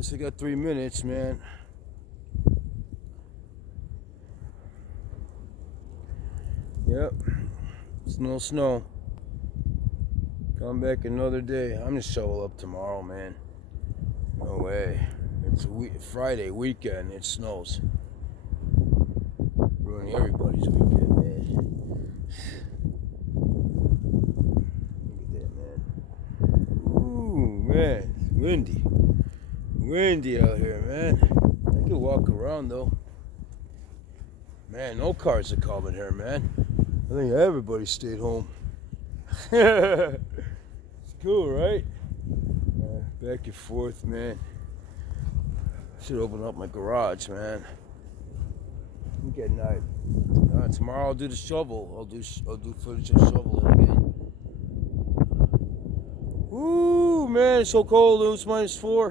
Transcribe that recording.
least I got 3 minutes, man. Yep. Snow. Come back another day. I'm gonna shovel up tomorrow, man. No way. It's a Friday weekend. It snows. Ruining everybody's weekend, man. Look at that, man. Ooh, man. It's windy. Windy out here, man. I could walk around, though. Man, no cars are coming here, man. I think everybody stayed home. It's cool, right? Back and forth, man. Should open up my garage, man. I'm getting night. Tomorrow I'll do the shovel. I'll do footage of shoveling again. Woo, man, it's so cold. It was -4.